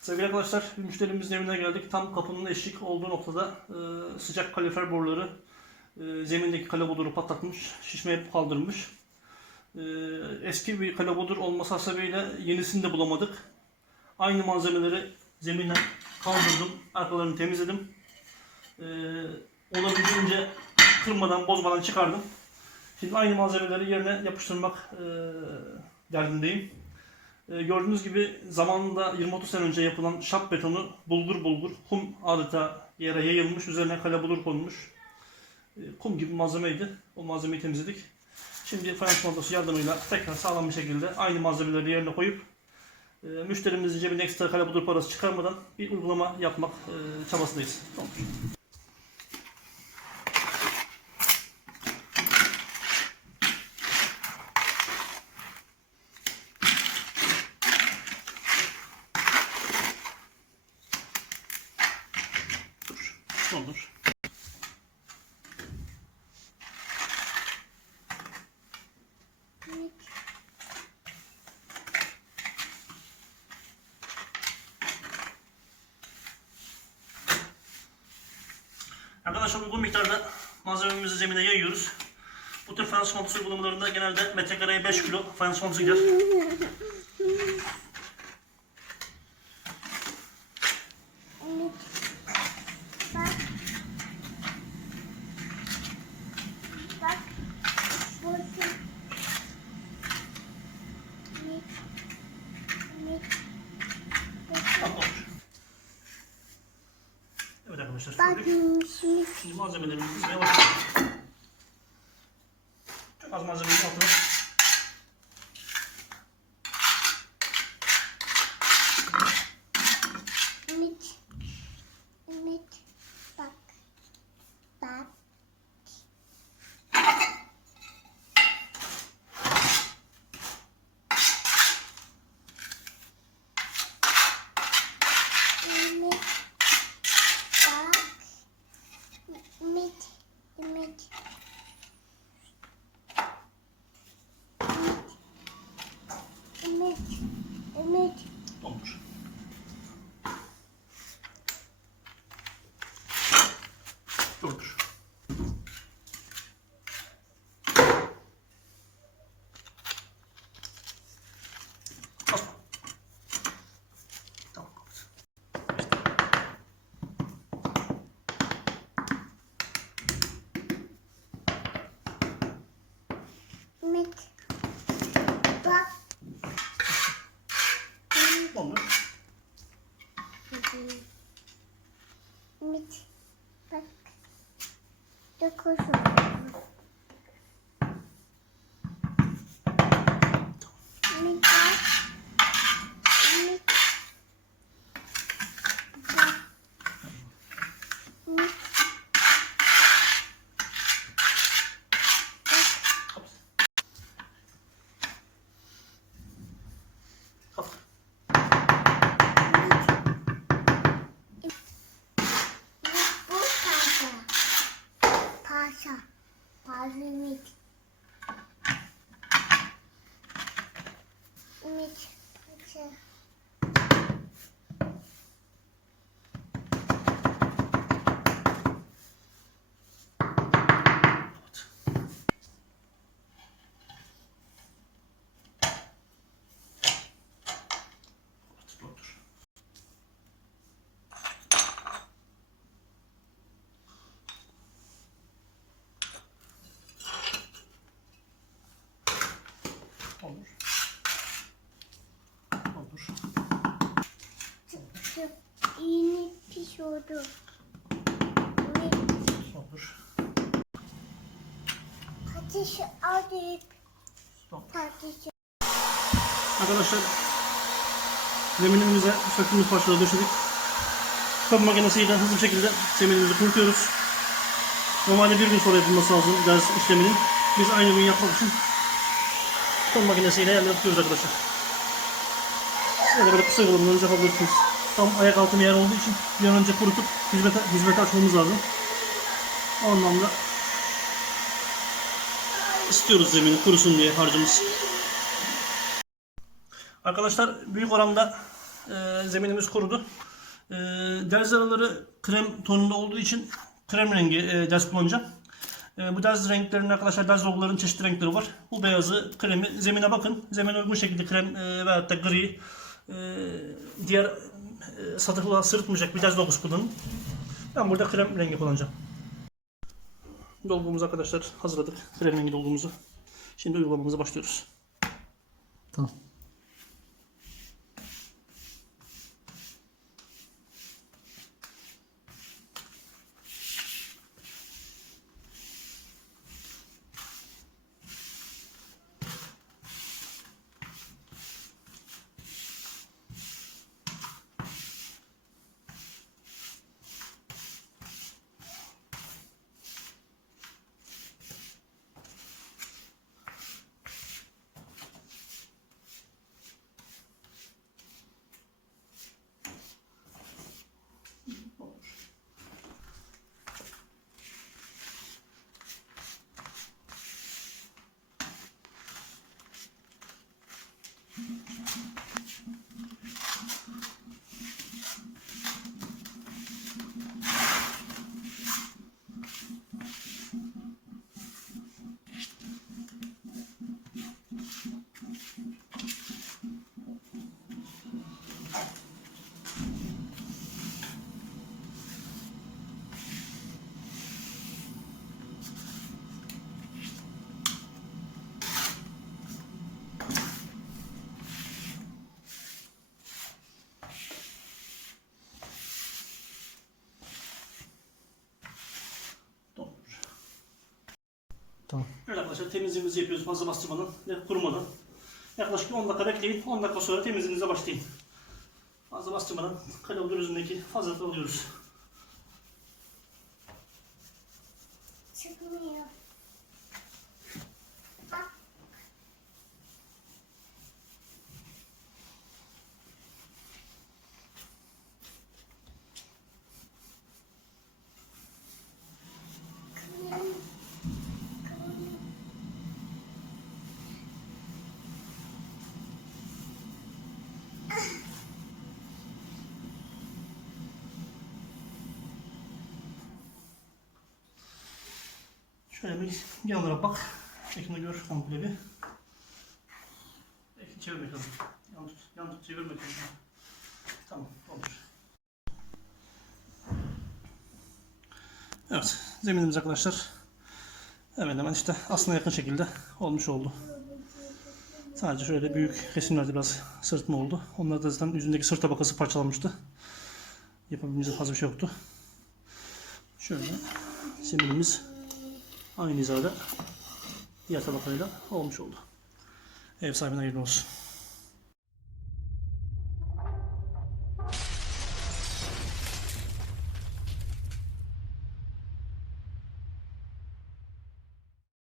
Sevgili arkadaşlar, müşterimizin evine geldik. Tam kapının eşik olduğu noktada e, sıcak kalifer boruları e, zemindeki kalebodur patlatmış, şişmeye kaldırmış. E, eski bir kalebodur olması hasebiyle yenisini de bulamadık. Aynı malzemeleri zeminden kaldırdım, arkalarını temizledim. E, olabildiğince kırmadan, bozmadan çıkardım. Şimdi aynı malzemeleri yerine yapıştırmak e, derdindeyim. E, gördüğünüz gibi zamanında 20-30 sene önce yapılan şap betonu bulgur bulgur kum adeta yere yayılmış, üzerine kale konmuş. E, kum gibi malzemeydi. O malzemeyi temizledik. Şimdi fayans montası yardımıyla tekrar sağlam bir şekilde aynı malzemeleri yerine koyup e, müşterimizin cebine ekstra kale parası çıkarmadan bir uygulama yapmak e, çabasındayız. Olur. Arkadaşlar uygun miktarda malzememizi zemine yayıyoruz. Bu tür fayans montası uygulamalarında genelde metrekareye 5 kilo fayans montusu gider. Umut. Bak. Bak. Burası. Umut. Umut. Tamam, olur. Evet arkadaşlar Bak sürdük. şimdi Şimdi malzemelerimizi dizmeye başlayalım. todos. Ümit. Olur. Ateşi alayım. Tamam. Ateşi. Arkadaşlar zeminimize söktüğümüz parçaları döşedik. Kapı makinesiyle hızlı bir şekilde zeminimizi kurutuyoruz. Normalde bir gün sonra yapılması lazım ders işleminin. Biz aynı gün yapmak için kapı makinesiyle yerleri tutuyoruz arkadaşlar. Size de böyle kısa yollarınızı yapabilirsiniz. Tam ayak altı bir yer olduğu için bir an önce kurutup hizmete, hizmete açmamız lazım. O anlamda istiyoruz zemini kurusun diye harcımız. Arkadaşlar büyük oranda e, zeminimiz kurudu. E, derz araları krem tonunda olduğu için krem rengi e, derz kullanacağım. E, bu derz renklerinin arkadaşlar derz logoların çeşitli renkleri var. Bu beyazı, kremi, zemine bakın. Zemine uygun şekilde krem e, veyahut da gri e, diğer e, satırla sırıtmayacak bir derz logosu kullanın. Ben burada krem rengi kullanacağım. Dolgumuzu arkadaşlar hazırladık. Krem rengi dolgumuzu. Şimdi uygulamamıza başlıyoruz. Tamam. Tamam. Evet arkadaşlar temizliğimizi yapıyoruz fazla bastırmadan ve kurumadan. Yaklaşık 10 dakika bekleyin. 10 dakika sonra temizliğinize başlayın. Fazla bastırmadan kalorifer üzerindeki fazlalıkları alıyoruz. Şöyle bir yan olarak bak. Şeklinde gör komple bir. Belki çevirme bakalım. Yan tut, yan tut çevirme bakalım. Tamam, olur. Evet, zeminimiz arkadaşlar. Hemen hemen işte aslına yakın şekilde olmuş oldu. Sadece şöyle büyük kesimlerde biraz sırıtma oldu. Onlar da zaten yüzündeki sırt tabakası parçalanmıştı. Yapabileceğimiz fazla bir şey yoktu. Şöyle zeminimiz aynı hizada diğer tabakayla olmuş oldu. Ev sahibine hayırlı olsun.